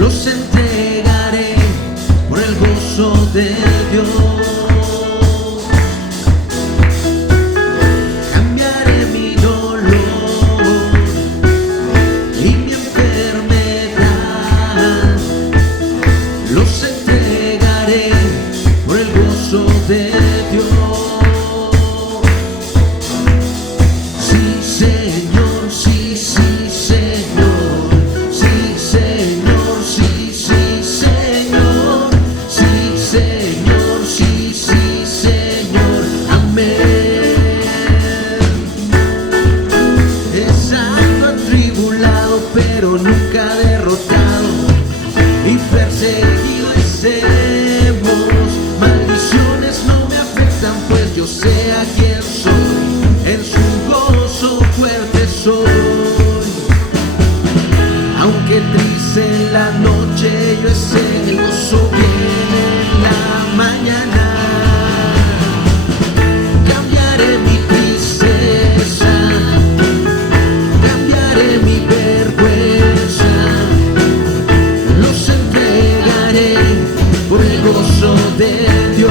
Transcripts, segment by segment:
los entregaré por el gozo de Dios. Cambiaré mi dolor y mi enfermedad, los entregaré por el gozo de Dios. Sí, Señor, sí, sí, Señor, sí, Señor, sí, sí, Señor, sí, Señor, sí, sí, Señor, amén. Estando atribulado, pero nunca derrotado, y perseguido estemos, maldiciones no me afectan, pues yo sé a quién soy, en su gozo fuerte soy. Aunque triste en la noche yo esté, el gozo viene en la mañana. Cambiaré mi tristeza, cambiaré mi vergüenza, los entregaré por el gozo de Dios.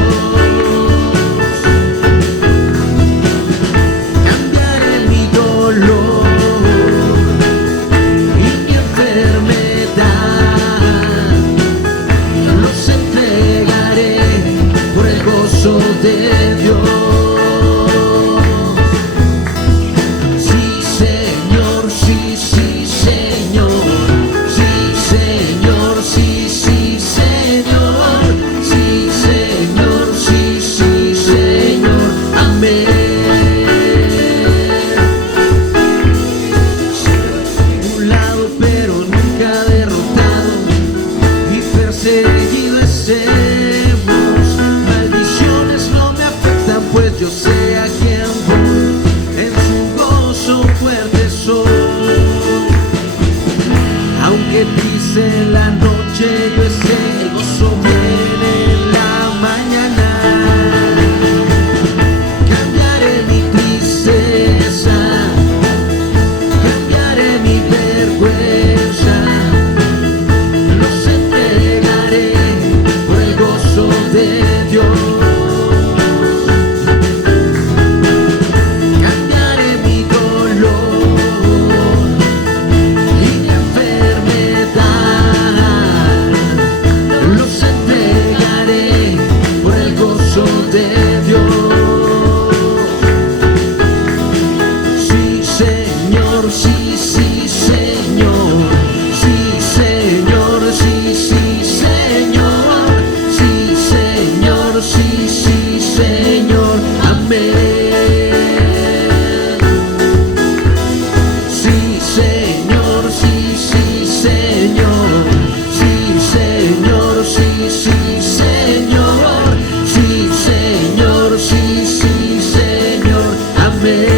Cambiaré mi dolor y mi enfermedad, los entregaré por el gozo de Dios. Sí, Señor, sí, sí, Señor, sí, Señor, sí, sí, Señor, sí, Señor, sí, sí, Señor, amén. Tribulado pero nunca derrotado, y perseguido estemos, maldiciones no me afectan, pues yo sé a quién voy, en su gozo fuerte soy. Aunque triste en la noche yo esté, el gozo viene en la mañana. Cambiaré mi tristeza, cambiaré mi vergüenza, los entregaré por el gozo de Dios. Cambiaré mi dolor y mi enfermedad, los entregaré por el gozo de Dios. Sí, Señor, sí, sí, Señor, sí, Señor, sí, sí, Señor, sí, Señor, sí, sí, Señor, amén. Sí, Señor, sí, sí, Señor, sí, Señor, sí, sí, Señor, sí, Señor, sí, sí, Señor, amén.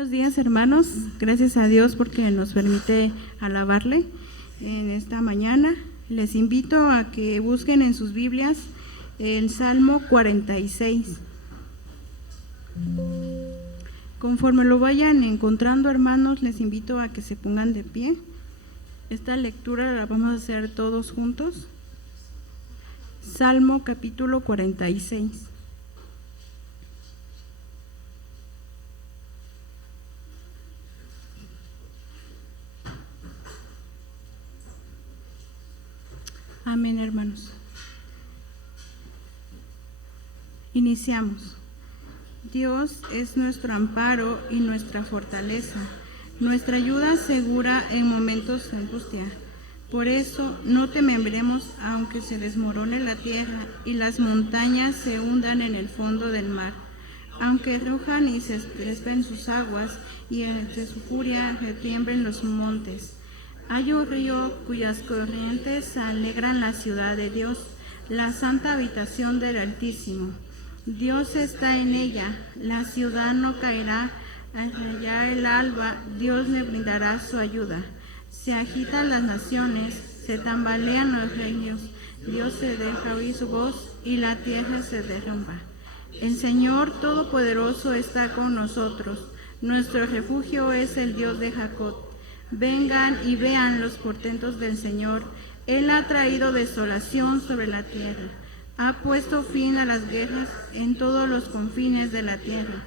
Buenos días, hermanos. Gracias a Dios porque nos permite alabarle en esta mañana. Les invito a que busquen en sus Biblias el Salmo 46. Conforme lo vayan encontrando, hermanos, les invito a que se pongan de pie. Esta lectura la vamos a hacer todos juntos. Salmo capítulo 46. Amén, hermanos. Iniciamos. Dios es nuestro amparo y nuestra fortaleza, nuestra ayuda segura en momentos de angustia. Por eso no temeremos aunque se desmorone la tierra y las montañas se hundan en el fondo del mar, aunque rujan y se crespen sus aguas y entre su furia retiemblen los montes. Hay un río cuyas corrientes alegran la ciudad de Dios, la santa habitación del Altísimo. Dios está en ella, la ciudad no caerá. Al rayar el alba, Dios le brindará su ayuda. Se agitan las naciones, se tambalean los reinos, Dios se deja oír su voz y la tierra se derrumba. El Señor Todopoderoso está con nosotros, nuestro refugio es el Dios de Jacob. Vengan y vean los portentos del Señor. Él ha traído desolación sobre la tierra. Ha puesto fin a las guerras en todos los confines de la tierra.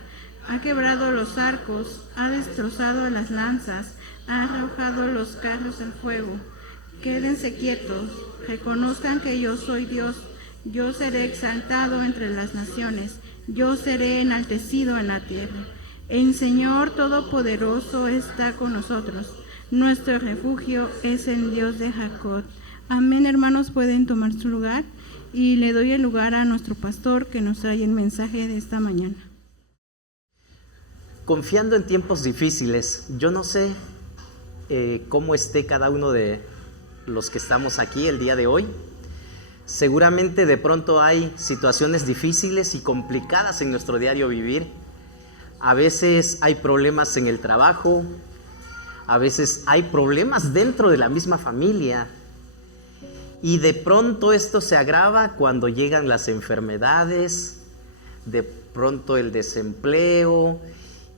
Ha quebrado los arcos, ha destrozado las lanzas, ha arrojado los carros en fuego. Quédense quietos, reconozcan que yo soy Dios. Yo seré exaltado entre las naciones, yo seré enaltecido en la tierra. El Señor Todopoderoso está con nosotros. Nuestro refugio es el Dios de Jacob. Amén, hermanos, pueden tomar su lugar y le doy el lugar a nuestro pastor que nos trae el mensaje de esta mañana. Confiando en tiempos difíciles, yo no sé cómo esté cada uno de los que estamos aquí el día de hoy. Seguramente de pronto hay situaciones difíciles y complicadas en nuestro diario vivir. A veces hay problemas en el trabajo, a veces hay problemas dentro de la misma familia. Y de pronto esto se agrava cuando llegan las enfermedades, de pronto el desempleo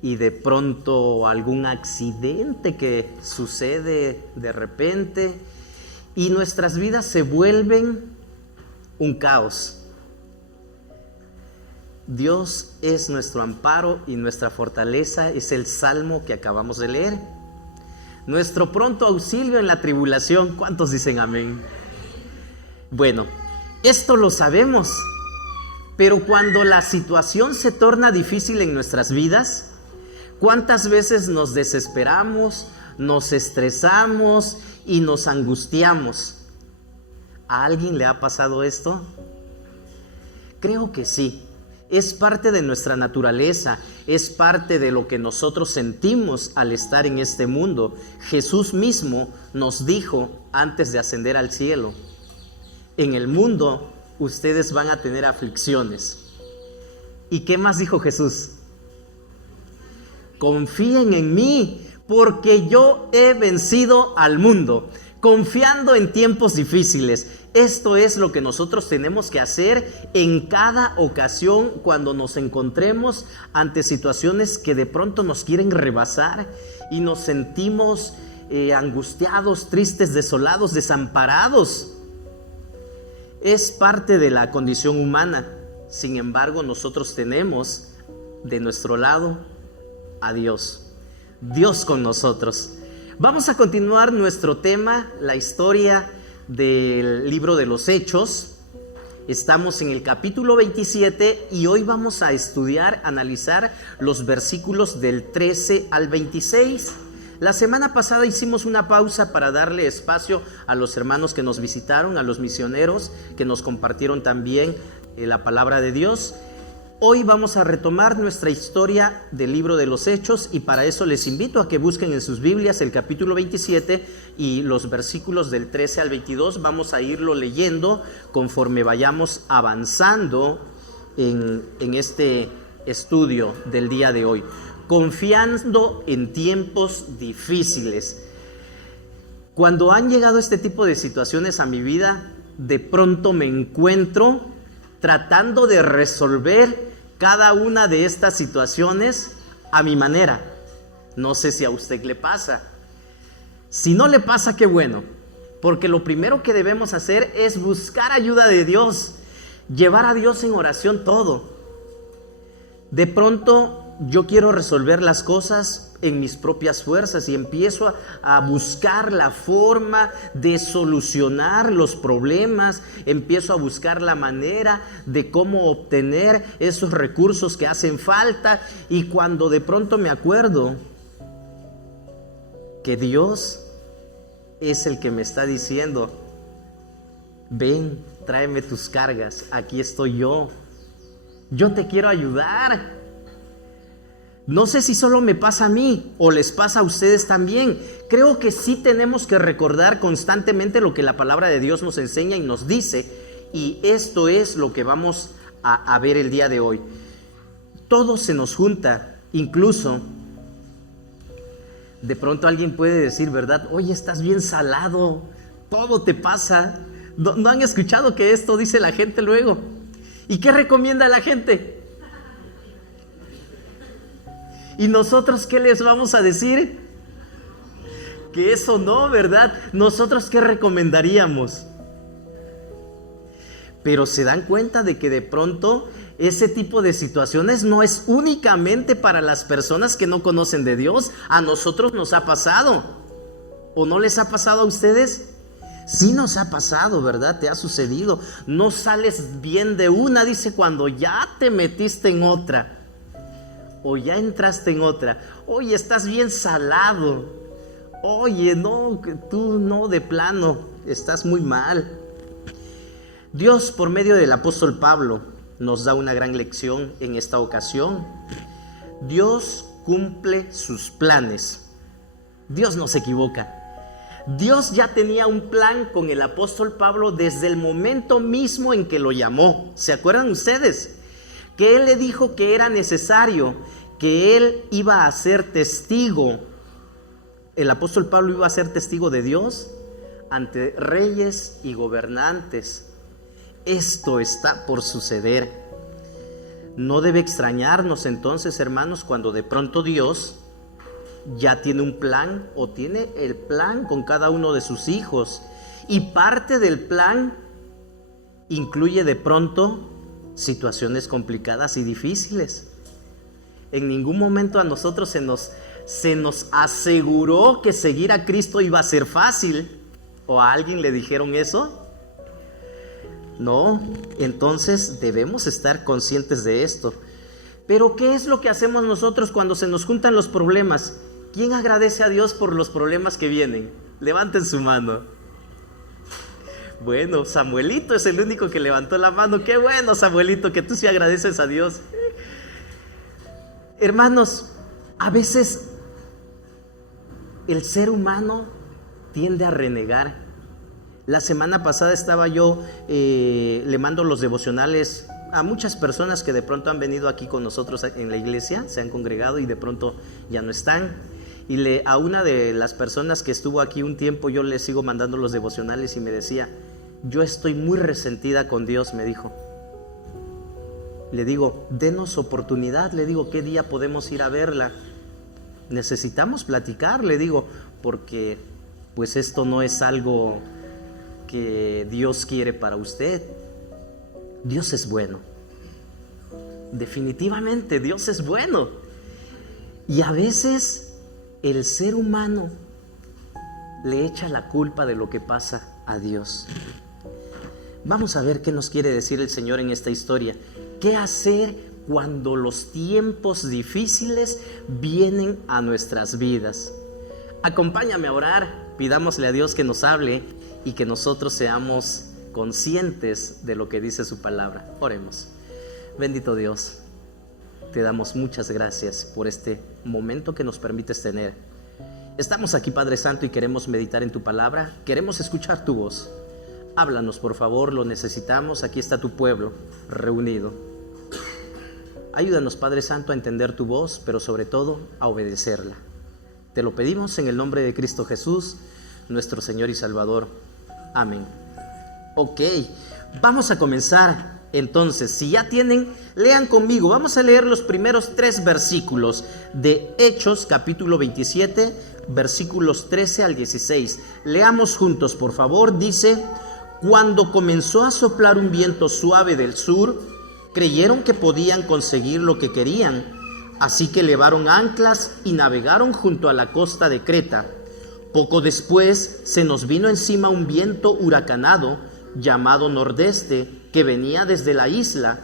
y de pronto algún accidente que sucede de repente y nuestras vidas se vuelven un caos. Dios es nuestro amparo y nuestra fortaleza, es el salmo que acabamos de leer. Nuestro pronto auxilio en la tribulación. ¿Cuántos dicen amén? Bueno, esto lo sabemos, pero cuando la situación se torna difícil en nuestras vidas, ¿cuántas veces nos desesperamos, nos estresamos y nos angustiamos? ¿A alguien le ha pasado esto? Creo que sí. Es parte de nuestra naturaleza, es parte de lo que nosotros sentimos al estar en este mundo. Jesús mismo nos dijo antes de ascender al cielo: en el mundo ustedes van a tener aflicciones. ¿Y qué más dijo Jesús? Confíen en mí, porque yo he vencido al mundo. Confiando en tiempos difíciles. Esto es lo que nosotros tenemos que hacer en cada ocasión cuando nos encontremos ante situaciones que de pronto nos quieren rebasar y nos sentimos angustiados, tristes, desolados, desamparados. Es parte de la condición humana. Sin embargo, nosotros tenemos de nuestro lado a Dios. Dios con nosotros. Vamos a continuar nuestro tema, la historia del libro de los Hechos. Estamos en el capítulo 27 y hoy vamos a estudiar, analizar los versículos del 13 al 26. La semana pasada hicimos una pausa para darle espacio a los hermanos que nos visitaron, a los misioneros que nos compartieron también la palabra de Dios. Hoy vamos a retomar nuestra historia del libro de los Hechos y para eso les invito a que busquen en sus Biblias el capítulo 27 y los versículos del 13 al 22. Vamos a irlo leyendo conforme vayamos avanzando en este estudio del día de hoy. confiando en tiempos difíciles. Cuando han llegado este tipo de situaciones a mi vida, de pronto me encuentro tratando de resolver cada una de estas situaciones a mi manera. No sé si a usted le pasa. Si no le pasa, qué bueno, porque lo primero que debemos hacer es buscar ayuda de Dios, llevar a Dios en oración todo. De pronto yo quiero resolver las cosas en mis propias fuerzas y empiezo a buscar la forma de solucionar los problemas, empiezo a buscar la manera de cómo obtener esos recursos que hacen falta, y cuando de pronto me acuerdo que Dios es el que me está diciendo: ven, tráeme tus cargas, aquí estoy yo te quiero ayudar. No sé si solo me pasa a mí o les pasa a ustedes también. Creo que sí tenemos que recordar constantemente lo que la palabra de Dios nos enseña y nos dice, y esto es lo que vamos a ver el día de hoy. Todo se nos junta, incluso de pronto alguien puede decir, ¿verdad? Oye, estás bien salado, todo te pasa. ¿No han escuchado que esto dice la gente luego? ¿Y qué recomienda la gente? ¿Y nosotros qué les vamos a decir? Que eso no, ¿verdad? ¿Nosotros qué recomendaríamos? Pero se dan cuenta de que de pronto ese tipo de situaciones no es únicamente para las personas que no conocen de Dios. A nosotros nos ha pasado. ¿O no les ha pasado a ustedes? Sí nos ha pasado, ¿verdad? Te ha sucedido. No sales bien de una, dice, cuando ya te metiste en otra. O ya entraste en otra. Oye, estás bien salado. Oye, no, tú no, de plano, estás muy mal. Dios, por medio del apóstol Pablo, nos da una gran lección en esta ocasión. Dios cumple sus planes. Dios no se equivoca. Dios ya tenía un plan con el apóstol Pablo desde el momento mismo en que lo llamó. ¿Se acuerdan ustedes? Que él le dijo que era necesario, que él iba a ser testigo. El apóstol Pablo iba a ser testigo de Dios ante reyes y gobernantes. Esto está por suceder. No debe extrañarnos entonces, hermanos, cuando de pronto Dios ya tiene un plan o tiene el plan con cada uno de sus hijos, y parte del plan incluye de pronto situaciones complicadas y difíciles. En ningún momento a nosotros se nos aseguró que seguir a Cristo iba a ser fácil. ¿O a alguien le dijeron eso? No, entonces debemos estar conscientes de esto. Pero ¿qué es lo que hacemos nosotros cuando se nos juntan los problemas? ¿Quién agradece a Dios por los problemas que vienen? Levanten su mano. Bueno, Samuelito es el único que levantó la mano. Qué bueno, Samuelito, que tú sí agradeces a Dios. Hermanos, a veces el ser humano tiende a renegar. La semana pasada estaba yo, le mando los devocionales a muchas personas que de pronto han venido aquí con nosotros en la iglesia, se han congregado y de pronto ya no están. Y a una de las personas que estuvo aquí un tiempo, yo le sigo mandando los devocionales y me decía: yo estoy muy resentida con Dios, me dijo. Le digo, denos oportunidad, le digo, ¿qué día podemos ir a verla? Necesitamos platicar, le digo, porque pues esto no es algo que Dios quiere para usted. Dios es bueno. Definitivamente Dios es bueno. Y a veces el ser humano le echa la culpa de lo que pasa a Dios. Vamos a ver qué nos quiere decir el Señor en esta historia. ¿Qué hacer cuando los tiempos difíciles vienen a nuestras vidas? Acompáñame a orar, pidámosle a Dios que nos hable y que nosotros seamos conscientes de lo que dice su palabra. Oremos. Bendito Dios, te damos muchas gracias por este momento que nos permites tener. Estamos aquí, Padre Santo, y queremos meditar en tu palabra, queremos escuchar tu voz. Háblanos, por favor, lo necesitamos. Aquí está tu pueblo reunido. Ayúdanos, Padre Santo, a entender tu voz, pero sobre todo a obedecerla. Te lo pedimos en el nombre de Cristo Jesús, nuestro Señor y Salvador. Amén. Ok, vamos a comenzar. Entonces, si ya tienen, lean conmigo. Vamos a leer los primeros 3 versículos de Hechos, capítulo 27, versículos 13 al 16. Leamos juntos, por favor. Dice: cuando comenzó a soplar un viento suave del sur, creyeron que podían conseguir lo que querían. Así que levaron anclas y navegaron junto a la costa de Creta. Poco después se nos vino encima un viento huracanado llamado nordeste, que venía desde la isla.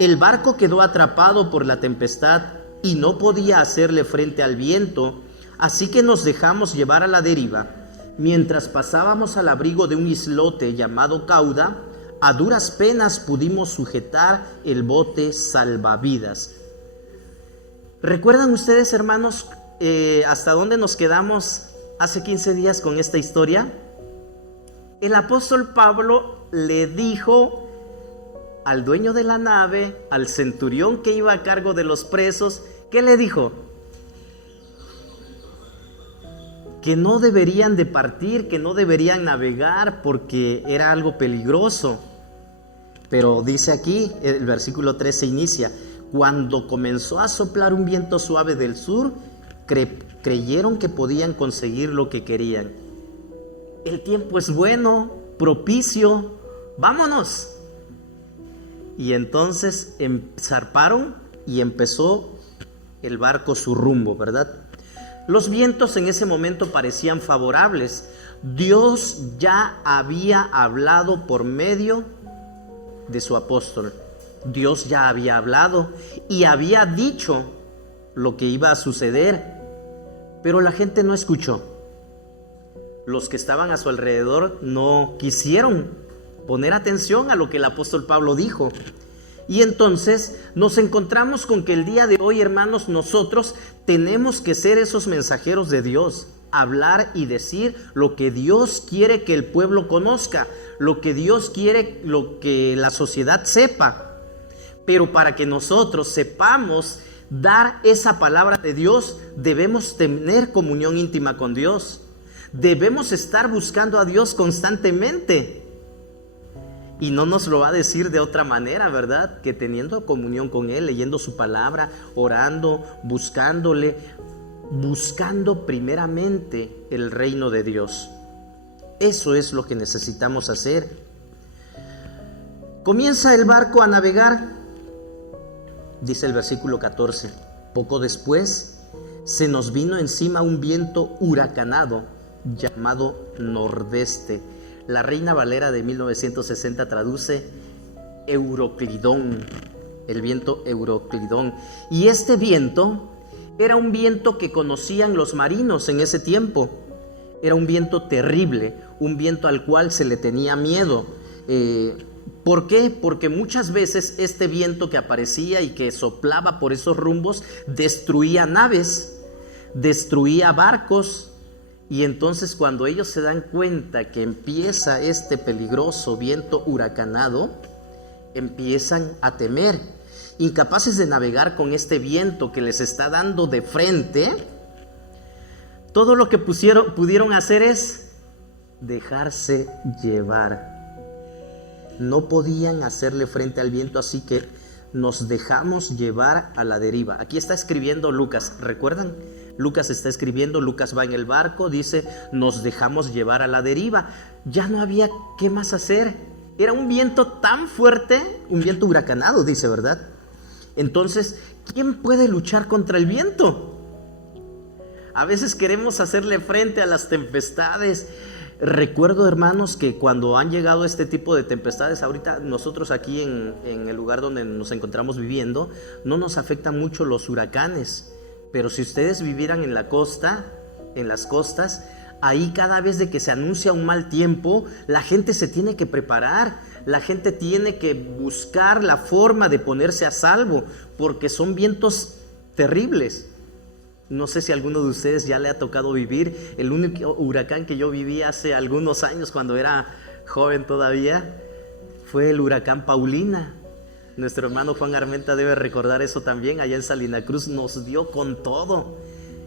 El barco quedó atrapado por la tempestad y no podía hacerle frente al viento, así que nos dejamos llevar a la deriva. Mientras pasábamos al abrigo de un islote llamado Cauda, a duras penas pudimos sujetar el bote salvavidas. ¿Recuerdan ustedes, hermanos, hasta dónde nos quedamos hace 15 días con esta historia? El apóstol Pablo le dijo al dueño de la nave, al centurión que iba a cargo de los presos, ¿qué le dijo? Que no deberían de partir, que no deberían navegar porque era algo peligroso. Pero dice aquí, el versículo 13 inicia: cuando comenzó a soplar un viento suave del sur, creyeron que podían conseguir lo que querían. El tiempo es bueno, propicio, vámonos. Y entonces zarparon y empezó el barco su rumbo, ¿verdad? Los vientos en ese momento parecían favorables. Dios ya había hablado por medio de su apóstol. Dios ya había hablado y había dicho lo que iba a suceder, pero la gente no escuchó. Los que estaban a su alrededor no quisieron poner atención a lo que el apóstol Pablo dijo. Y entonces nos encontramos con que el día de hoy, hermanos, nosotros tenemos que ser esos mensajeros de Dios, hablar y decir lo que Dios quiere que el pueblo conozca, lo que Dios quiere, lo que la sociedad sepa. Pero para que nosotros sepamos dar esa palabra de Dios, debemos tener comunión íntima con Dios. Debemos estar buscando a Dios constantemente. Y no nos lo va a decir de otra manera, ¿verdad? Que teniendo comunión con Él, leyendo su palabra, orando, buscándole, buscando primeramente el reino de Dios. Eso es lo que necesitamos hacer. Comienza el barco a navegar, dice el versículo 14. Poco después se nos vino encima un viento huracanado llamado nordeste. La Reina Valera de 1960 traduce Euroclidón, el viento Euroclidón. Y este viento era un viento que conocían los marinos en ese tiempo. Era un viento terrible, un viento al cual se le tenía miedo. ¿Por qué? Porque muchas veces este viento que aparecía y que soplaba por esos rumbos destruía naves, destruía barcos. Y entonces cuando ellos se dan cuenta que empieza este peligroso viento huracanado, empiezan a temer, incapaces de navegar con este viento que les está dando de frente. Todo lo que pudieron hacer es dejarse llevar. No podían hacerle frente al viento, así que nos dejamos llevar a la deriva. Aquí está escribiendo Lucas, ¿recuerdan? Lucas está escribiendo, Lucas va en el barco, dice, nos dejamos llevar a la deriva. Ya no había qué más hacer. Era un viento tan fuerte, un viento huracanado, dice, ¿verdad? Entonces, ¿quién puede luchar contra el viento? A veces queremos hacerle frente a las tempestades. Recuerdo, hermanos, que cuando han llegado este tipo de tempestades, ahorita nosotros aquí en el lugar donde nos encontramos viviendo, no nos afectan mucho los huracanes. Pero si ustedes vivieran en la costa, en las costas, ahí cada vez de que se anuncia un mal tiempo, la gente se tiene que preparar, la gente tiene que buscar la forma de ponerse a salvo, porque son vientos terribles. No sé si a alguno de ustedes ya le ha tocado vivir el único huracán que yo viví hace algunos años cuando era joven todavía, fue el huracán Paulina. Nuestro hermano Juan Armenta debe recordar eso también. Allá en Salina Cruz nos dio con todo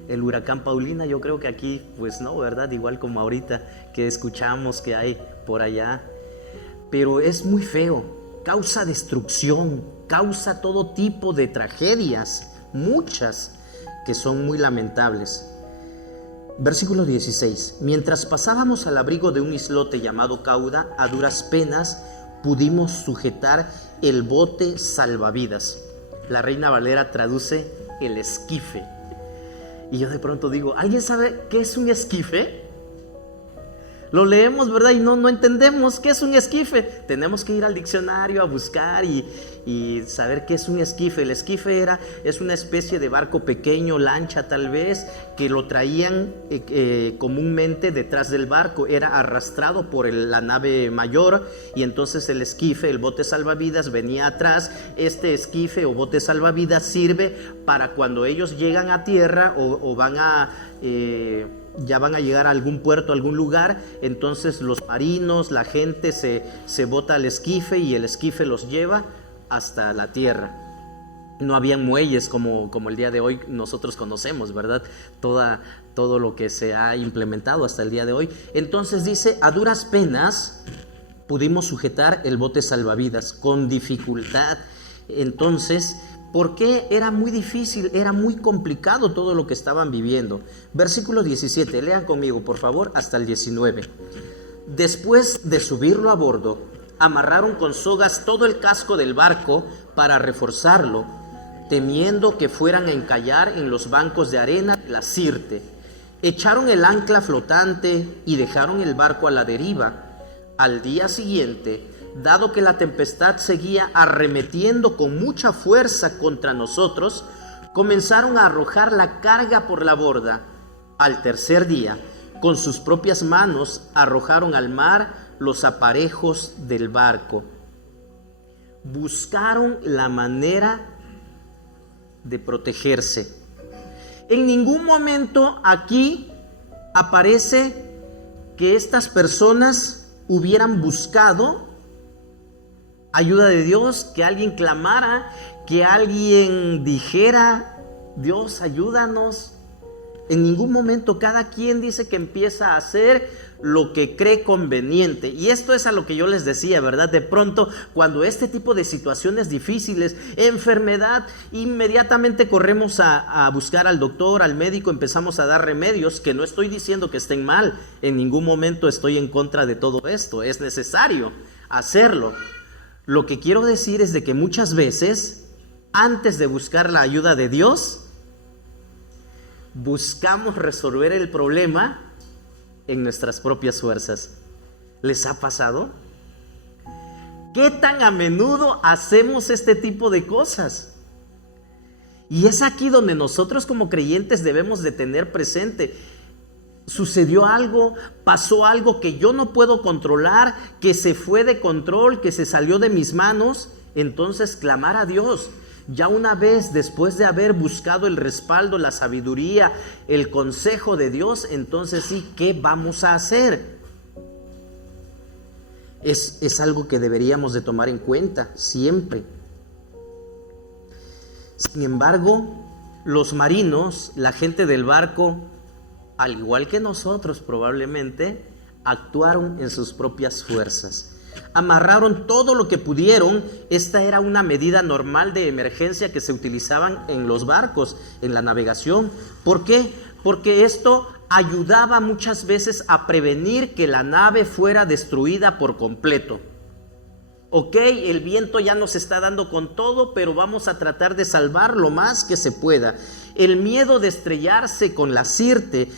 el huracán Paulina. Yo creo que aquí pues no, ¿verdad? Igual como ahorita que escuchamos que hay por allá. Pero es muy feo, causa destrucción, causa todo tipo de tragedias, muchas que son muy lamentables. Versículo 16. Mientras pasábamos al abrigo de un islote llamado Cauda, a duras penas pudimos sujetar el bote salvavidas. La Reina Valera traduce el esquife. Y yo de pronto digo, ¿alguien sabe qué es un esquife? Lo leemos, ¿verdad? Y no entendemos qué es un esquife. Tenemos que ir al diccionario a buscar y saber qué es un esquife. El esquife es una especie de barco pequeño, lancha tal vez, que lo traían comúnmente detrás del barco. Era arrastrado por la nave mayor, y entonces el esquife, el bote salvavidas, venía atrás. Este esquife o bote salvavidas sirve para cuando ellos llegan a tierra o van a... ya van a llegar a algún puerto, a algún lugar, entonces los marinos, la gente se bota al esquife y el esquife los lleva hasta la tierra. No habían muelles como el día de hoy nosotros conocemos, ¿verdad? Todo lo que se ha implementado hasta el día de hoy. Entonces dice, a duras penas pudimos sujetar el bote salvavidas, con dificultad. Entonces, ¿por qué era muy difícil? Era muy complicado todo lo que estaban viviendo. Versículo 17, lean conmigo por favor hasta el 19. Después de subirlo a bordo, amarraron con sogas todo el casco del barco para reforzarlo, temiendo que fueran a encallar en los bancos de arena de la Sirte. Echaron el ancla flotante y dejaron el barco a la deriva. Al día siguiente, dado que la tempestad seguía arremetiendo con mucha fuerza contra nosotros, comenzaron a arrojar la carga por la borda. Al tercer día, con sus propias manos, arrojaron al mar los aparejos del barco. Buscaron la manera de protegerse. En ningún momento aquí aparece que estas personas hubieran buscado ayuda de Dios, que alguien clamara, que alguien dijera, Dios, ayúdanos. En ningún momento, cada quien dice que empieza a hacer lo que cree conveniente. Y esto es a lo que yo les decía, ¿verdad? De pronto, cuando este tipo de situaciones difíciles, enfermedad, inmediatamente corremos a buscar al doctor, al médico, empezamos a dar remedios, que no estoy diciendo que estén mal, en ningún momento estoy en contra de todo esto, es necesario hacerlo. Lo que quiero decir es de que muchas veces, antes de buscar la ayuda de Dios, buscamos resolver el problema en nuestras propias fuerzas. ¿Les ha pasado? ¿Qué tan a menudo hacemos este tipo de cosas? Y es aquí donde nosotros como creyentes debemos de tener presente. Sucedió algo, pasó algo que yo no puedo controlar, que se fue de control, que se salió de mis manos. Entonces clamar a Dios. Ya una vez después de haber buscado el respaldo, la sabiduría, el consejo de Dios, entonces sí, ¿qué vamos a hacer? Es algo que deberíamos de tomar en cuenta siempre. Sin embargo, los marinos, la gente del barco, al igual que nosotros probablemente, actuaron en sus propias fuerzas. Amarraron todo lo que pudieron. Esta era una medida normal de emergencia que se utilizaban en los barcos, en la navegación. ¿Por qué? Porque esto ayudaba muchas veces a prevenir que la nave fuera destruida por completo. Ok, el viento ya nos está dando con todo, pero vamos a tratar de salvar lo más que se pueda. El miedo de estrellarse con la Sirte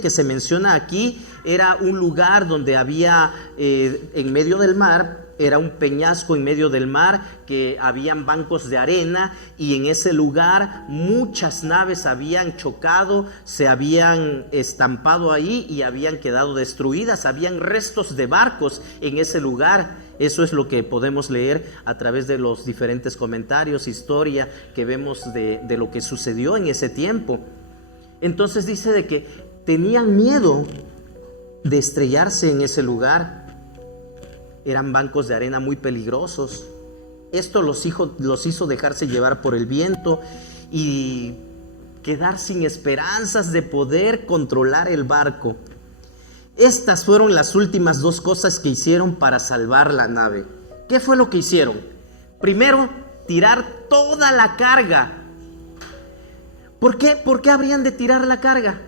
que se menciona aquí, era un lugar donde había en medio del mar, era un peñasco en medio del mar, que habían bancos de arena, y en ese lugar muchas naves habían chocado, se habían estampado ahí y habían quedado destruidas. Habían restos de barcos en ese lugar. Eso es lo que podemos leer a través de los diferentes comentarios, historia que vemos de lo que sucedió en ese tiempo. Entonces dice de que tenían miedo de estrellarse en ese lugar. Eran bancos de arena muy peligrosos. Esto los hizo dejarse llevar por el viento y quedar sin esperanzas de poder controlar el barco. Estas fueron las últimas dos cosas que hicieron para salvar la nave. ¿Qué fue lo que hicieron? Primero, tirar toda la carga. ¿Por qué? ¿Por qué habrían de tirar la carga?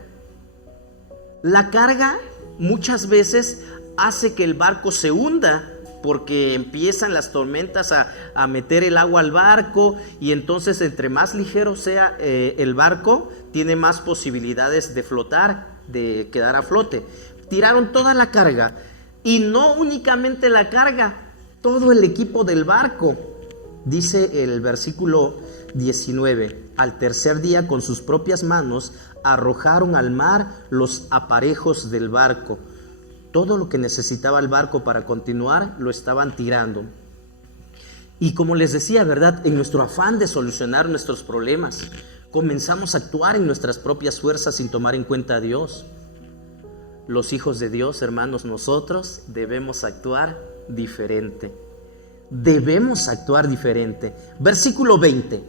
La carga muchas veces hace que el barco se hunda, porque empiezan las tormentas a meter el agua al barco, y entonces entre más ligero sea el barco, tiene más posibilidades de flotar, de quedar a flote. Tiraron toda la carga, y no únicamente la carga, todo el equipo del barco. Dice el versículo 19: al tercer día con sus propias manos arrojaron al mar los aparejos del barco. Todo lo que necesitaba el barco para continuar lo estaban tirando. Y como les decía, ¿verdad? En nuestro afán de solucionar nuestros problemas, comenzamos a actuar en nuestras propias fuerzas sin tomar en cuenta a Dios. Los hijos de Dios, hermanos, nosotros debemos actuar diferente. Debemos actuar diferente. Versículo 20.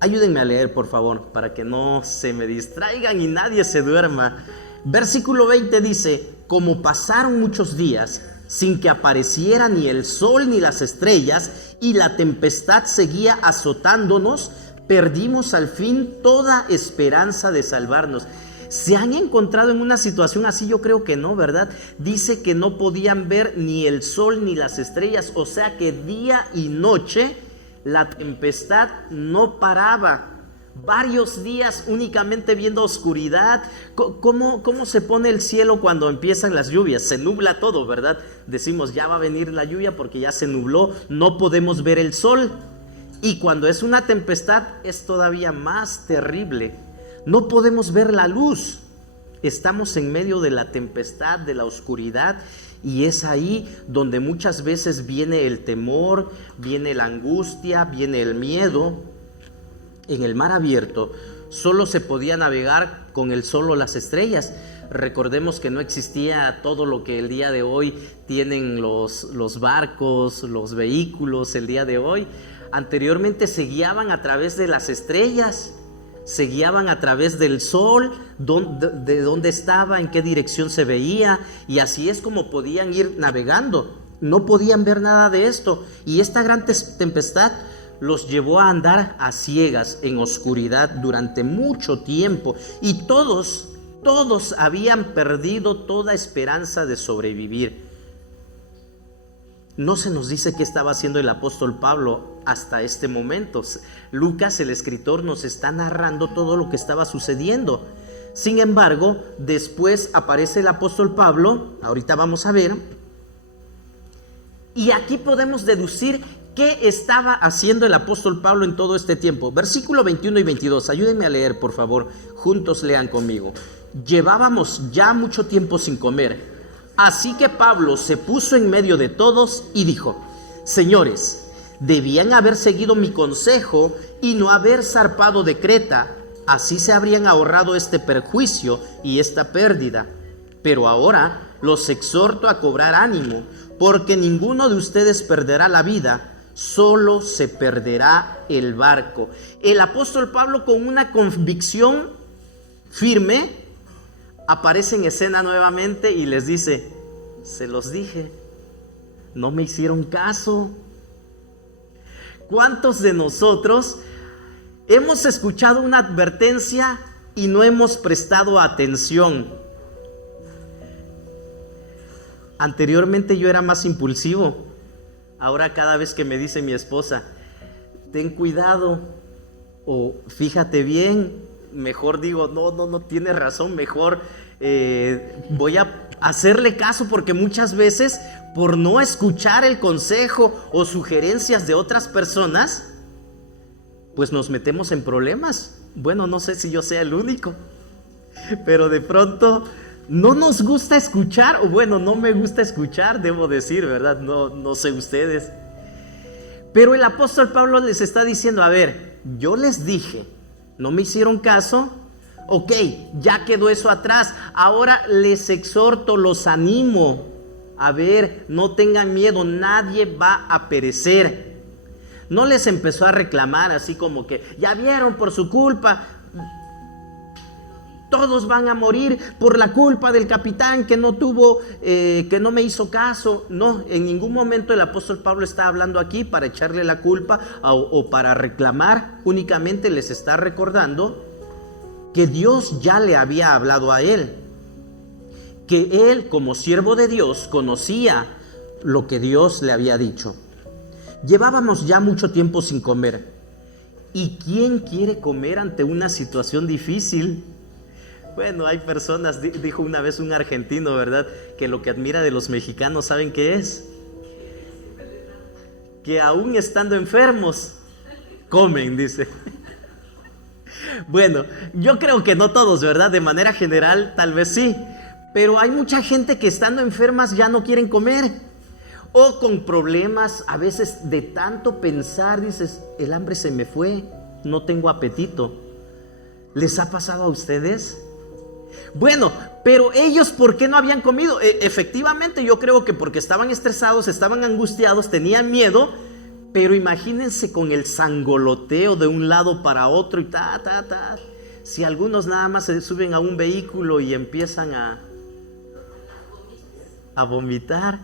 Ayúdenme a leer, por favor, para que no se me distraigan y nadie se duerma. Versículo 20 dice: como pasaron muchos días sin que apareciera ni el sol ni las estrellas, y la tempestad seguía azotándonos, perdimos al fin toda esperanza de salvarnos. ¿Se han encontrado en una situación así? Yo creo que no, ¿verdad? Dice que no podían ver ni el sol ni las estrellas, o sea que día y noche la tempestad no paraba. Varios días únicamente viendo oscuridad. ¿Cómo se pone el cielo cuando empiezan las lluvias? Se nubla todo, ¿verdad? Decimos, ya va a venir la lluvia porque ya se nubló, no podemos ver el sol. Y cuando es una tempestad es todavía más terrible. No podemos ver la luz. Estamos en medio de la tempestad, de la oscuridad, y es ahí donde muchas veces viene el temor, viene la angustia, viene el miedo. En el mar abierto solo se podía navegar con el sol o las estrellas. Recordemos que no existía todo lo que el día de hoy tienen los barcos, los vehículos el día de hoy. Anteriormente se guiaban a través de las estrellas, se guiaban a través del sol, de dónde estaba, en qué dirección se veía, y así es como podían ir navegando. No podían ver nada de esto, y esta gran tempestad los llevó a andar a ciegas en oscuridad durante mucho tiempo, y todos habían perdido toda esperanza de sobrevivir. No se nos dice qué estaba haciendo el apóstol Pablo hasta este momento. Lucas, el escritor, nos está narrando todo lo que estaba sucediendo. Sin embargo, después aparece el apóstol Pablo, ahorita vamos a ver, y aquí podemos deducir qué estaba haciendo el apóstol Pablo en todo este tiempo. Versículo 21 y 22, ayúdenme a leer, por favor, juntos lean conmigo. Llevábamos ya mucho tiempo sin comer. Así que Pablo se puso en medio de todos y dijo: señores, debían haber seguido mi consejo y no haber zarpado de Creta. Así se habrían ahorrado este perjuicio y esta pérdida. Pero ahora los exhorto a cobrar ánimo, porque ninguno de ustedes perderá la vida, solo se perderá el barco. El apóstol Pablo, con una convicción firme, aparece en escena nuevamente y les dice: se los dije, no me hicieron caso. ¿Cuántos de nosotros hemos escuchado una advertencia y no hemos prestado atención? Anteriormente yo era más impulsivo. Ahora cada vez que me dice mi esposa, ten cuidado, o fíjate bien, mejor digo, no tienes razón, mejor voy a hacerle caso, porque muchas veces por no escuchar el consejo o sugerencias de otras personas, pues nos metemos en problemas. Bueno, no sé si yo sea el único, pero de pronto no nos gusta escuchar, o bueno, no me gusta escuchar, debo decir, ¿verdad? No sé ustedes. Pero el apóstol Pablo les está diciendo: a ver, yo les dije, no me hicieron caso, ok, ya quedó eso atrás, ahora les exhorto, los animo, a ver, no tengan miedo, nadie va a perecer. No les empezó a reclamar así como que, ya vieron, por su culpa todos van a morir por la culpa del capitán que no me hizo caso. No, en ningún momento el apóstol Pablo está hablando aquí para echarle la culpa o para reclamar. Únicamente les está recordando que Dios ya le había hablado a él, que él como siervo de Dios conocía lo que Dios le había dicho. Llevábamos ya mucho tiempo sin comer. ¿Y quién quiere comer ante una situación difícil? Bueno, hay personas, dijo una vez un argentino, ¿verdad?, que lo que admira de los mexicanos, ¿saben qué es? Que aún estando enfermos, comen, dice. Bueno, yo creo que no todos, ¿verdad? De manera general, tal vez sí. Pero hay mucha gente que estando enfermas ya no quieren comer. O con problemas, a veces de tanto pensar, dices, el hambre se me fue, no tengo apetito. ¿Les ha pasado a ustedes? Bueno, pero ellos, ¿por qué no habían comido? Efectivamente, yo creo que porque estaban estresados, estaban angustiados, tenían miedo. Pero imagínense con el sangoloteo de un lado para otro y Si algunos nada más se suben a un vehículo y empiezan a vomitar.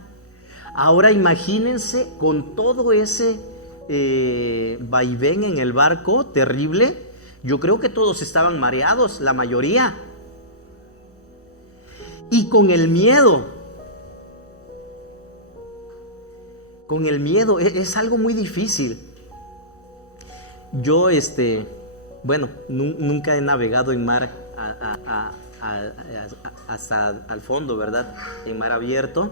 Ahora imagínense con todo ese vaivén en el barco terrible. Yo creo que todos estaban mareados, la mayoría. Y con el miedo. Con el miedo es algo muy difícil. Yo, bueno, nunca he navegado en mar hasta al fondo, ¿verdad? En mar abierto.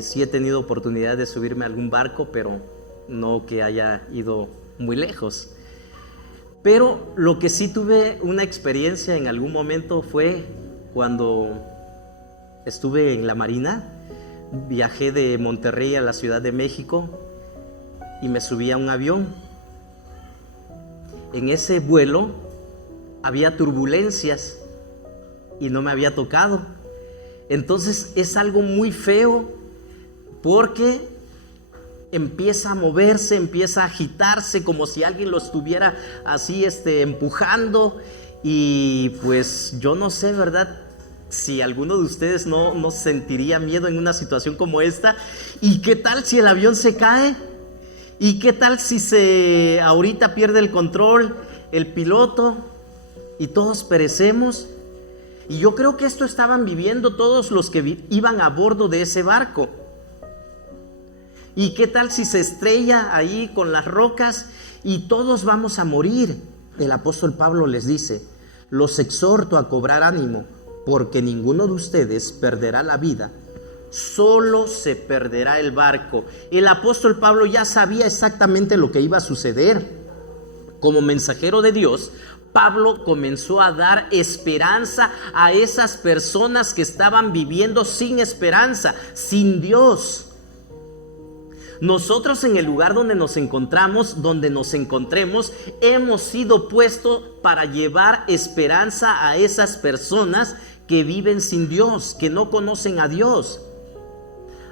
Sí he tenido oportunidad de subirme a algún barco, pero no que haya ido muy lejos. Pero lo que sí tuve una experiencia en algún momento fue cuando estuve en la Marina. Viajé de Monterrey a la Ciudad de México y me subí a un avión. En ese vuelo había turbulencias y no me había tocado. Entonces es algo muy feo porque empieza a moverse, empieza a agitarse como si alguien lo estuviera así empujando. Y pues yo no sé, ¿verdad?, si alguno de ustedes no sentiría miedo en una situación como esta. ¿Y qué tal si el avión se cae? ¿Y qué tal si ahorita pierde el control el piloto y todos perecemos? Y yo creo que esto estaban viviendo todos los que iban a bordo de ese barco. ¿Y qué tal si se estrella ahí con las rocas y todos vamos a morir? El apóstol Pablo les dice: los exhorto a cobrar ánimo, porque ninguno de ustedes perderá la vida, solo se perderá el barco. El apóstol Pablo ya sabía exactamente lo que iba a suceder. Como mensajero de Dios, Pablo comenzó a dar esperanza a esas personas que estaban viviendo sin esperanza, sin Dios. Nosotros en el lugar donde nos encontramos, donde nos encontremos, hemos sido puestos para llevar esperanza a esas personas que viven sin Dios, que no conocen a Dios.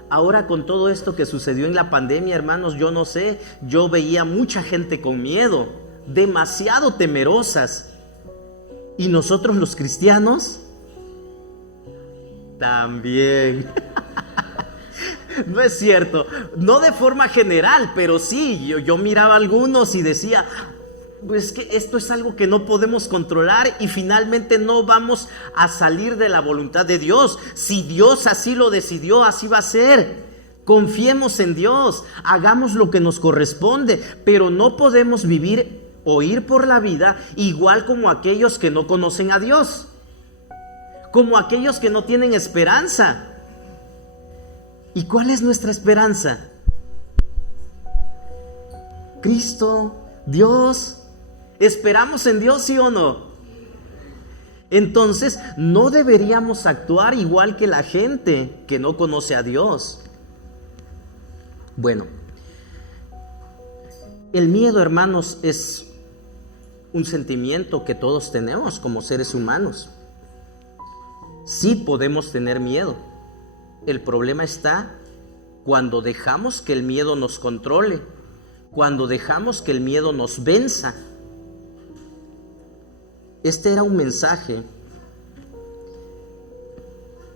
Ahora con todo esto que sucedió en la pandemia, hermanos, yo no sé, yo veía mucha gente con miedo, demasiado temerosas. Y nosotros los cristianos también. No es cierto, no de forma general, pero sí, yo miraba a algunos y decía, pues que esto es algo que no podemos controlar y finalmente no vamos a salir de la voluntad de Dios. Si Dios así lo decidió, así va a ser. Confiemos en Dios, hagamos lo que nos corresponde, pero no podemos vivir o ir por la vida igual como aquellos que no conocen a Dios, como aquellos que no tienen esperanza. ¿Y cuál es nuestra esperanza? Cristo, Dios. ¿Esperamos en Dios, sí o no? Entonces, no deberíamos actuar igual que la gente que no conoce a Dios. Bueno, el miedo, hermanos, es un sentimiento que todos tenemos como seres humanos. Sí podemos tener miedo. El problema está cuando dejamos que el miedo nos controle, cuando dejamos que el miedo nos venza. Este era un mensaje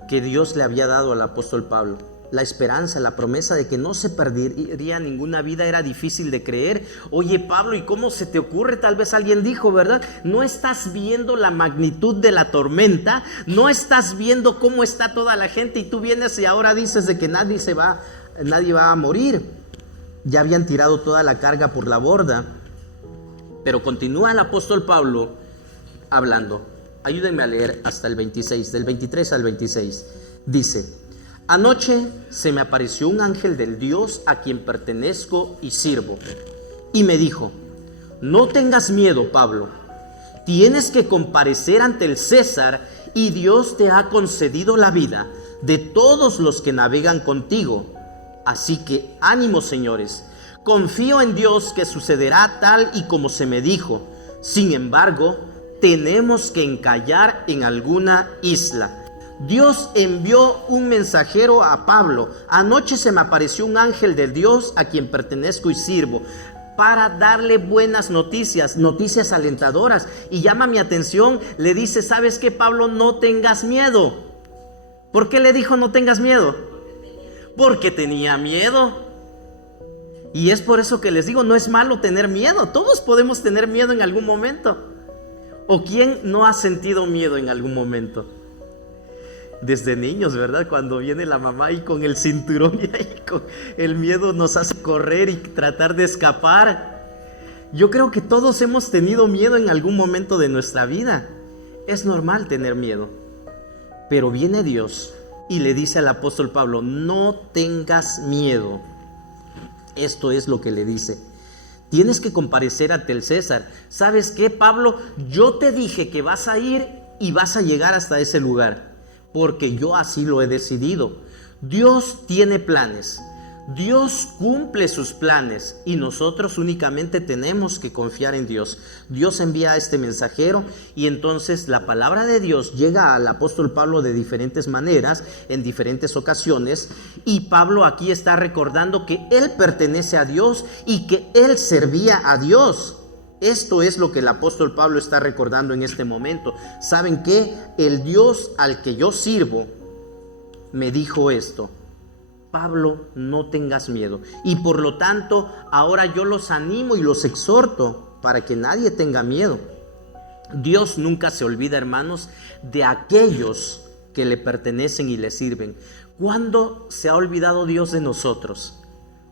que Dios le había dado al apóstol Pablo. La esperanza, la promesa de que no se perdería ninguna vida era difícil de creer. Oye, Pablo, ¿y cómo se te ocurre? Tal vez alguien dijo, ¿verdad? No estás viendo la magnitud de la tormenta, no estás viendo cómo está toda la gente, y tú vienes y ahora dices de que nadie va a morir. Ya habían tirado toda la carga por la borda. Pero continúa el apóstol Pablo hablando. Ayúdenme a leer hasta el 26, del 23 al 26. Dice: anoche se me apareció un ángel del Dios a quien pertenezco y sirvo, y me dijo: no tengas miedo, Pablo, tienes que comparecer ante el César, y Dios te ha concedido la vida de todos los que navegan contigo. Así que ánimo, señores, confío en Dios que sucederá tal y como se me dijo. Sin embargo, tenemos que encallar en alguna isla. Dios envió un mensajero a Pablo. Anoche se me apareció un ángel del Dios a quien pertenezco y sirvo, para darle buenas noticias, noticias alentadoras. Y llama mi atención, le dice: ¿sabes qué, Pablo? No tengas miedo. ¿Por qué le dijo no tengas miedo? Porque tenía miedo. Y es por eso que les digo, no es malo tener miedo. Todos podemos tener miedo en algún momento. ¿O quién no ha sentido miedo en algún momento? Desde niños, ¿verdad? Cuando viene la mamá y con el cinturón y ahí con el miedo nos hace correr y tratar de escapar. Yo creo que todos hemos tenido miedo en algún momento de nuestra vida. Es normal tener miedo. Pero viene Dios y le dice al apóstol Pablo: no tengas miedo. Esto es lo que le dice: tienes que comparecer ante el César. ¿Sabes qué, Pablo? Yo te dije que vas a ir y vas a llegar hasta ese lugar, porque yo así lo he decidido. Dios tiene planes, Dios cumple sus planes, y nosotros únicamente tenemos que confiar en Dios. Dios envía a este mensajero, y entonces la palabra de Dios llega al apóstol Pablo de diferentes maneras, en diferentes ocasiones, y Pablo aquí está recordando que él pertenece a Dios y que él servía a Dios. Esto es lo que el apóstol Pablo está recordando en este momento. ¿Saben qué? El Dios al que yo sirvo me dijo esto: Pablo, no tengas miedo. Y por lo tanto, ahora yo los animo y los exhorto para que nadie tenga miedo. Dios nunca se olvida, hermanos, de aquellos que le pertenecen y le sirven. ¿Cuándo se ha olvidado Dios de nosotros?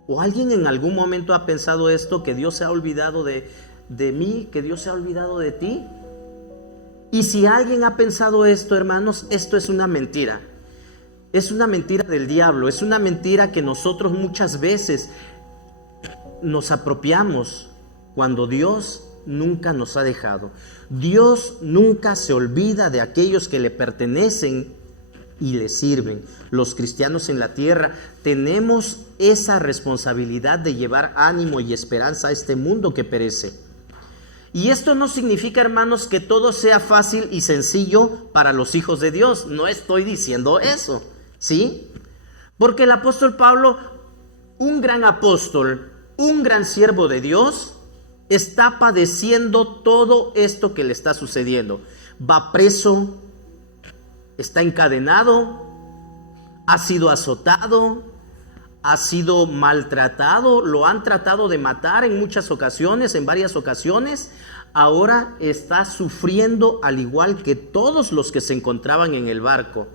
¿O alguien en algún momento ha pensado esto, que Dios se ha olvidado de mí, que Dios se ha olvidado de ti? Y si alguien ha pensado esto, hermanos, esto es una mentira. Es una mentira del diablo, es una mentira que nosotros muchas veces nos apropiamos, cuando Dios nunca nos ha dejado. Dios nunca se olvida de aquellos que le pertenecen y le sirven. Los cristianos en la tierra tenemos esa responsabilidad de llevar ánimo y esperanza a este mundo que perece. Y esto no significa, hermanos, que todo sea fácil y sencillo para los hijos de Dios. No estoy diciendo eso, ¿sí? Porque el apóstol Pablo, un gran apóstol, un gran siervo de Dios, está padeciendo todo esto que le está sucediendo. Va preso, está encadenado, ha sido azotado, ha sido maltratado, lo han tratado de matar en muchas ocasiones, en varias ocasiones. Ahora está sufriendo al igual que todos los que se encontraban en el barco.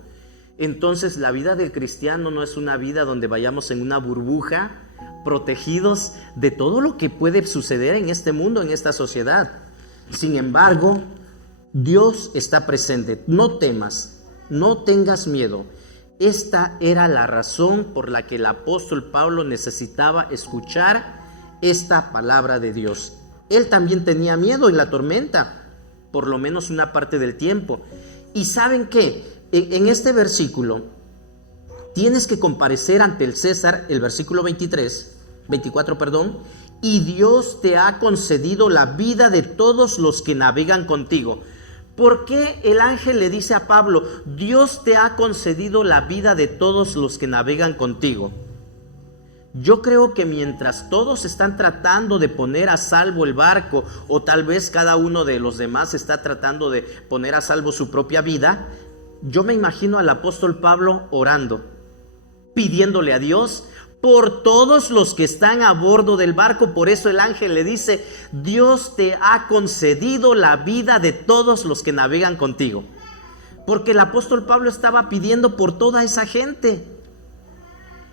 Entonces, la vida del cristiano no es una vida donde vayamos en una burbuja, protegidos de todo lo que puede suceder en este mundo, en esta sociedad. Sin embargo, Dios está presente. No temas, no tengas miedo. Esta era la razón por la que el apóstol Pablo necesitaba escuchar esta palabra de Dios. Él también tenía miedo en la tormenta, por lo menos una parte del tiempo. ¿Y saben qué? En este versículo, tienes que comparecer ante el César, el versículo 24, y Dios te ha concedido la vida de todos los que navegan contigo. ¿Por qué el ángel le dice a Pablo: Dios te ha concedido la vida de todos los que navegan contigo? Yo creo que mientras todos están tratando de poner a salvo el barco, o tal vez cada uno de los demás está tratando de poner a salvo su propia vida, yo me imagino al apóstol Pablo orando, pidiéndole a Dios por todos los que están a bordo del barco. Por eso el ángel le dice: Dios te ha concedido la vida de todos los que navegan contigo. Porque el apóstol Pablo estaba pidiendo por toda esa gente.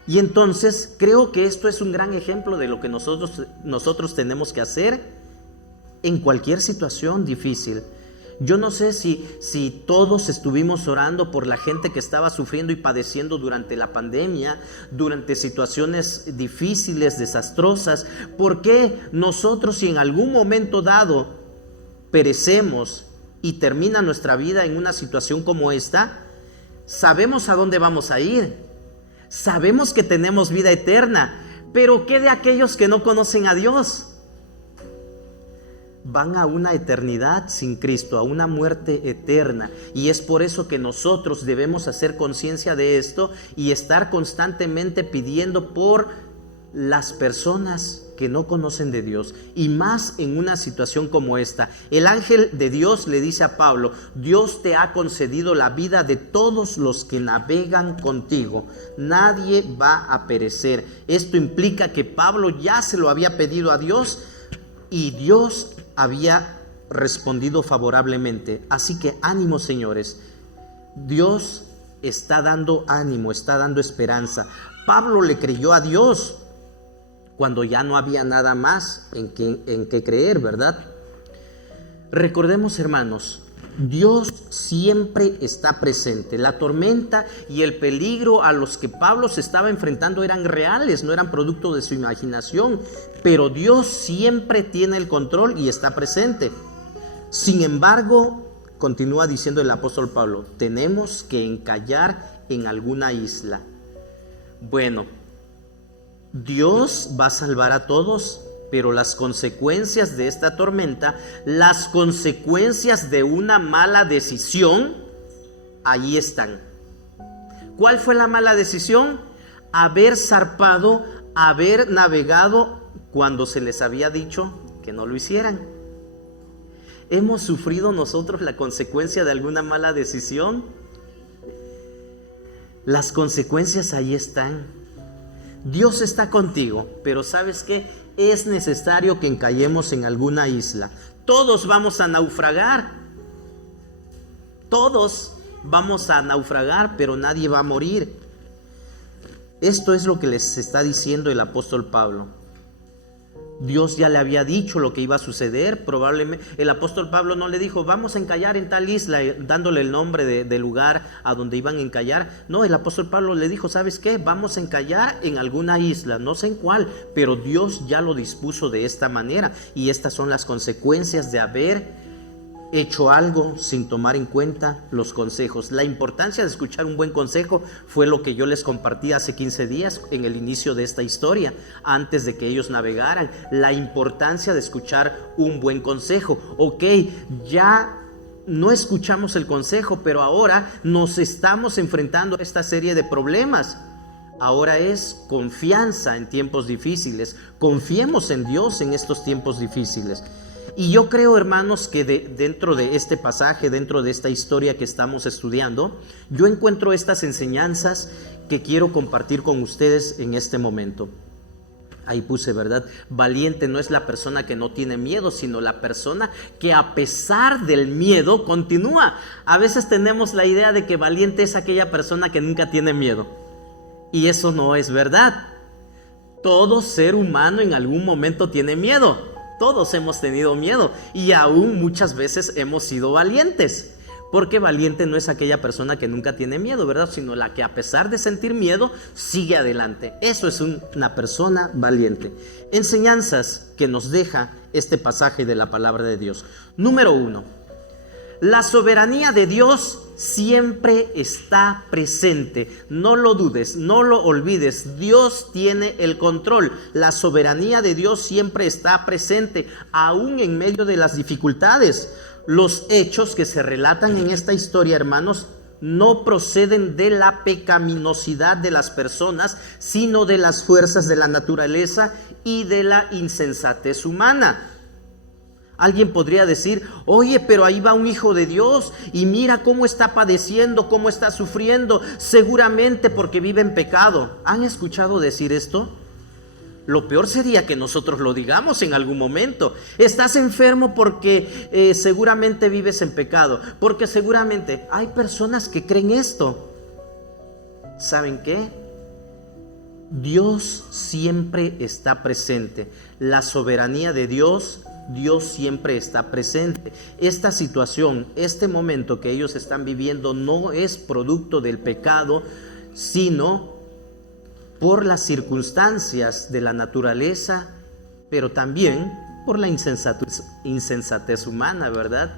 Y entonces creo que esto es un gran ejemplo de lo que nosotros tenemos que hacer en cualquier situación difícil. Yo no sé si todos estuvimos orando por la gente que estaba sufriendo y padeciendo durante la pandemia, durante situaciones difíciles, desastrosas. ¿Por qué nosotros, si en algún momento dado perecemos y termina nuestra vida en una situación como esta, sabemos a dónde vamos a ir? Sabemos que tenemos vida eterna, pero ¿qué de aquellos que no conocen a Dios? Van a una eternidad sin Cristo, a una muerte eterna. Y es por eso que nosotros debemos hacer conciencia de esto y estar constantemente pidiendo por las personas que no conocen de Dios, y más en una situación como esta. El ángel de Dios le dice a Pablo: Dios te ha concedido la vida de todos los que navegan contigo, nadie va a perecer. Esto implica que Pablo ya se lo había pedido a Dios y Dios había respondido favorablemente. Así que ánimo, señores, Dios está dando ánimo, está dando esperanza. Pablo le creyó a Dios cuando ya no había nada más en que creer, ¿verdad? Recordemos, hermanos, Dios siempre está presente. La tormenta y el peligro a los que Pablo se estaba enfrentando eran reales, no eran producto de su imaginación, pero Dios siempre tiene el control y está presente. Sin embargo, continúa diciendo el apóstol Pablo, tenemos que encallar en alguna isla. Bueno, Dios va a salvar a todos, pero las consecuencias de esta tormenta, las consecuencias de una mala decisión, ahí están. ¿Cuál fue la mala decisión? Haber zarpado, haber navegado cuando se les había dicho que no lo hicieran. ¿Hemos sufrido nosotros la consecuencia de alguna mala decisión? Las consecuencias ahí están. Dios está contigo, pero ¿sabes qué? Es necesario que encallemos en alguna isla. Todos vamos a naufragar. Todos vamos a naufragar, pero nadie va a morir. Esto es lo que les está diciendo el apóstol Pablo. Dios ya le había dicho lo que iba a suceder. Probablemente el apóstol Pablo no le dijo: vamos a encallar en tal isla, dándole el nombre del lugar a donde iban a encallar. No, el apóstol Pablo le dijo: ¿sabes qué? Vamos a encallar en alguna isla, no sé en cuál, pero Dios ya lo dispuso de esta manera. Y estas son las consecuencias de haber hecho algo sin tomar en cuenta los consejos. La importancia de escuchar un buen consejo fue lo que yo les compartí hace 15 días en el inicio de esta historia, antes de que ellos navegaran. La importancia de escuchar un buen consejo. Ok, ya no escuchamos el consejo, pero ahora nos estamos enfrentando a esta serie de problemas. Ahora es confianza en tiempos difíciles. Confiemos en Dios en estos tiempos difíciles. Y yo creo, hermanos, que dentro de este pasaje, dentro de esta historia que estamos estudiando, yo encuentro estas enseñanzas que quiero compartir con ustedes en este momento. Ahí puse, ¿verdad? Valiente no es la persona que no tiene miedo, sino la persona que a pesar del miedo continúa. A veces tenemos la idea de que valiente es aquella persona que nunca tiene miedo. Y eso no es verdad. Todo ser humano en algún momento tiene miedo. Todos hemos tenido miedo y aún muchas veces hemos sido valientes, porque valiente no es aquella persona que nunca tiene miedo, ¿verdad? Sino la que a pesar de sentir miedo sigue adelante. Eso es una persona valiente. Enseñanzas que nos deja este pasaje de la palabra de Dios. Número 1. La soberanía de Dios siempre está presente. No lo dudes, no lo olvides. Dios tiene el control. La soberanía de Dios siempre está presente, aún en medio de las dificultades. Los hechos que se relatan en esta historia, hermanos, no proceden de la pecaminosidad de las personas, sino de las fuerzas de la naturaleza y de la insensatez humana. Alguien podría decir: oye, pero ahí va un hijo de Dios y mira cómo está padeciendo, cómo está sufriendo, seguramente porque vive en pecado. ¿Han escuchado decir esto? Lo peor sería que nosotros lo digamos en algún momento. Estás enfermo porque seguramente vives en pecado, porque seguramente hay personas que creen esto. ¿Saben qué? Dios siempre está presente. La soberanía de Dios, Dios siempre está presente. Esta situación, este momento que ellos están viviendo no es producto del pecado, sino por las circunstancias de la naturaleza, pero también por la insensatez humana, ¿verdad?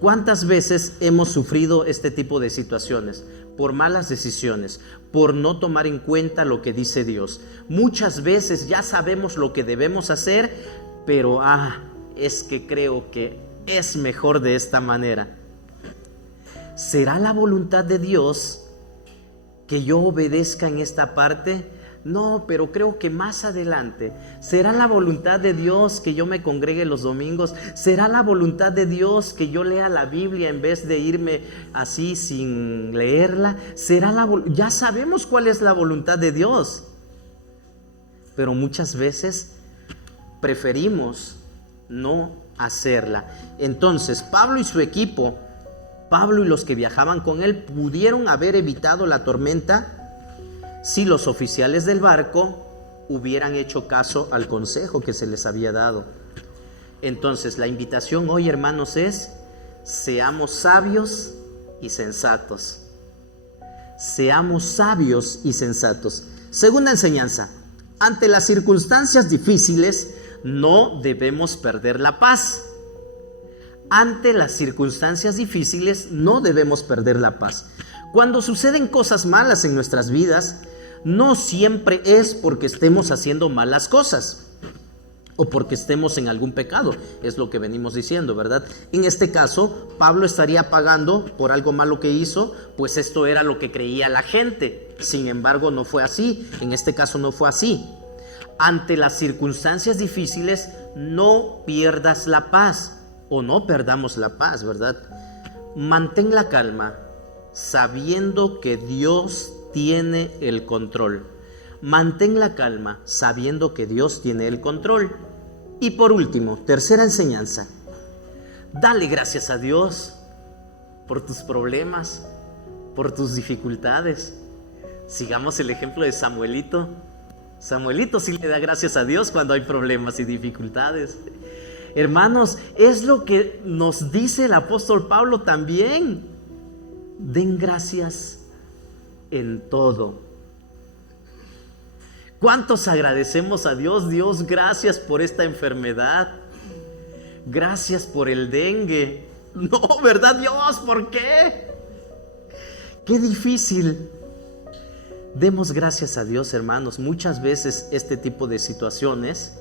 ¿Cuántas veces hemos sufrido este tipo de situaciones? Por malas decisiones, por no tomar en cuenta lo que dice Dios. Muchas veces ya sabemos lo que debemos hacer, pero es que creo que es mejor de esta manera. ¿Será la voluntad de Dios que yo obedezca en esta parte? No, pero creo que más adelante. ¿Será la voluntad de Dios que yo me congregue los domingos? ¿Será la voluntad de Dios que yo lea la Biblia en vez de irme así sin leerla? Ya sabemos cuál es la voluntad de Dios, pero muchas veces preferimos no hacerla. Entonces, Pablo y su equipo, Pablo y los que viajaban con él, pudieron haber evitado la tormenta si los oficiales del barco hubieran hecho caso al consejo que se les había dado. Entonces, la invitación hoy, hermanos, es: seamos sabios y sensatos. Seamos sabios y sensatos. Segunda enseñanza: ante las circunstancias difíciles no debemos perder la paz. Ante las circunstancias difíciles no debemos perder la paz. Cuando suceden cosas malas en nuestras vidas, no siempre es porque estemos haciendo malas cosas o porque estemos en algún pecado, es lo que venimos diciendo, ¿verdad? En este caso, Pablo estaría pagando por algo malo que hizo, pues esto era lo que creía la gente. Sin embargo, no fue así. En este caso no fue así. Ante las circunstancias difíciles, no pierdas la paz, o no perdamos la paz, ¿verdad? Mantén la calma, sabiendo que Dios tiene el control. Mantén la calma, sabiendo que Dios tiene el control. Y por último, tercera enseñanza: dale gracias a Dios por tus problemas, por tus dificultades. Sigamos el ejemplo de Samuelito. Samuelito sí le da gracias a Dios cuando hay problemas y dificultades. Hermanos, es lo que nos dice el apóstol Pablo también. Den gracias en todo. ¿Cuántos agradecemos a Dios? Dios, gracias por esta enfermedad. Gracias por el dengue. No, ¿verdad, Dios? ¿Por qué? Qué difícil. Demos gracias a Dios, hermanos. Muchas veces este tipo de situaciones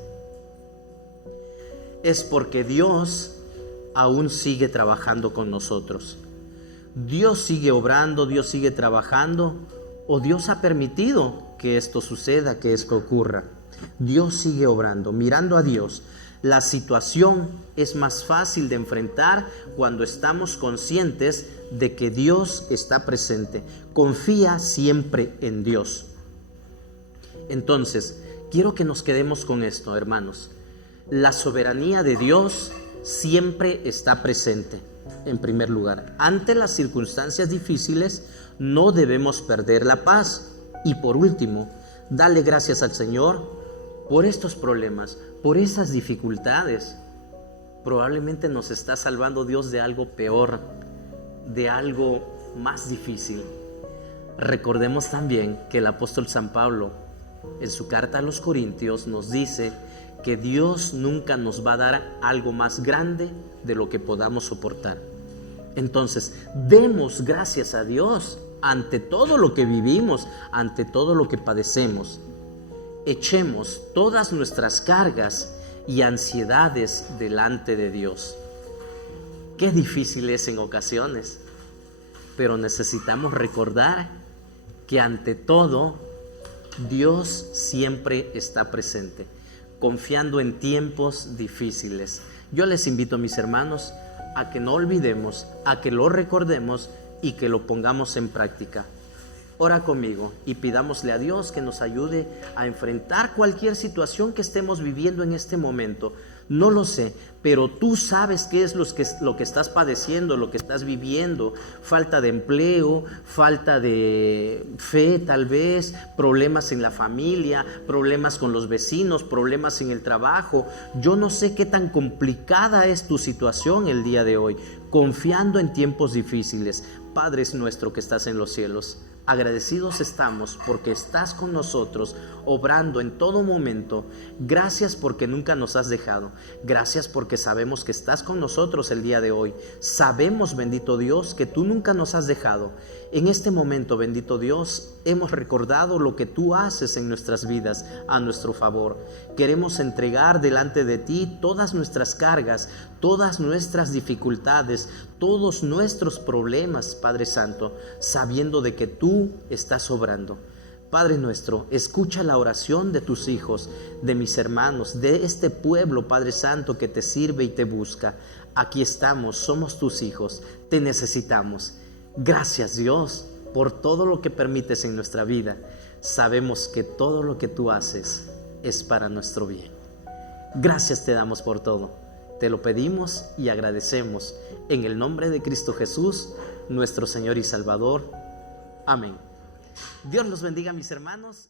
es porque Dios aún sigue trabajando con nosotros. Dios sigue obrando, Dios sigue trabajando, o Dios ha permitido que esto suceda, que esto ocurra. Dios sigue obrando. Mirando a Dios, la situación es más fácil de enfrentar cuando estamos conscientes de que Dios está presente. Confía siempre en Dios. Entonces, quiero que nos quedemos con esto, hermanos. La soberanía de Dios siempre está presente. En primer lugar, ante las circunstancias difíciles no debemos perder la paz. Y por último, dale gracias al Señor por estos problemas, por esas dificultades. Probablemente nos está salvando Dios de algo peor, de algo más difícil. Recordemos también que el apóstol San Pablo, en su carta a los Corintios, nos dice que Dios nunca nos va a dar algo más grande de lo que podamos soportar. Entonces, demos gracias a Dios ante todo lo que vivimos, ante todo lo que padecemos. Echemos todas nuestras cargas y ansiedades delante de Dios. Qué difícil es en ocasiones. pero necesitamos recordar que ante todo Dios siempre está presente, confiando en tiempos difíciles. Yo les invito, mis hermanos, a que no olvidemos, a que lo recordemos y que lo pongamos en práctica. Ora conmigo y pidámosle a Dios que nos ayude a enfrentar cualquier situación que estemos viviendo en este momento. No lo sé, pero tú sabes qué es lo que estás padeciendo, lo que estás viviendo. Falta de empleo, falta de fe tal vez, problemas en la familia, problemas con los vecinos, problemas en el trabajo. Yo no sé qué tan complicada es tu situación el día de hoy, confiando en tiempos difíciles. Padre nuestro que estás en los cielos, agradecidos estamos porque estás con nosotros, obrando en todo momento. Gracias porque nunca nos has dejado. Gracias porque sabemos que estás con nosotros el día de hoy. Sabemos, bendito Dios, que tú nunca nos has dejado. En este momento, bendito Dios, hemos recordado lo que tú haces en nuestras vidas a nuestro favor. Queremos entregar delante de ti todas nuestras cargas, todas nuestras dificultades, todos nuestros problemas, Padre Santo, sabiendo de que tú estás obrando. Padre nuestro, escucha la oración de tus hijos, de mis hermanos, de este pueblo, Padre Santo, que te sirve y te busca. Aquí estamos, somos tus hijos, te necesitamos. Gracias, Dios, por todo lo que permites en nuestra vida. Sabemos que todo lo que tú haces es para nuestro bien. Gracias te damos por todo. Te lo pedimos y agradecemos en el nombre de Cristo Jesús, nuestro Señor y Salvador. Amén. Dios los bendiga, mis hermanos.